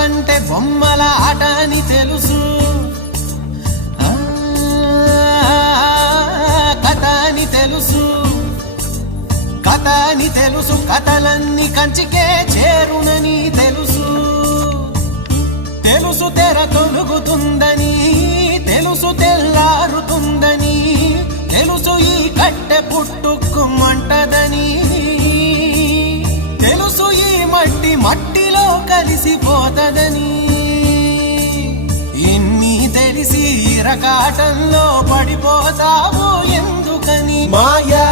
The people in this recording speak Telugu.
బతుకంటే బొమ్మల ఆట అని తెలుసు, కథ అని తెలుసు, కథ అని తెలుసు, కథలన్నీ కంచికే చేరునని తెలుసు, తెలుసు తెర తొలుగుతుందని, తెలుసు తెల్లారుతుందని, తెలుసు ఈ కట్టె పుట్టుకుమంటదని, తెలుసు ఈ మట్టి మట్టిలో కలిసిపోతదని, ఇన్ని తెలిసి ఇరకాటంలో పడిపోతావు ఎందుకని? మాయా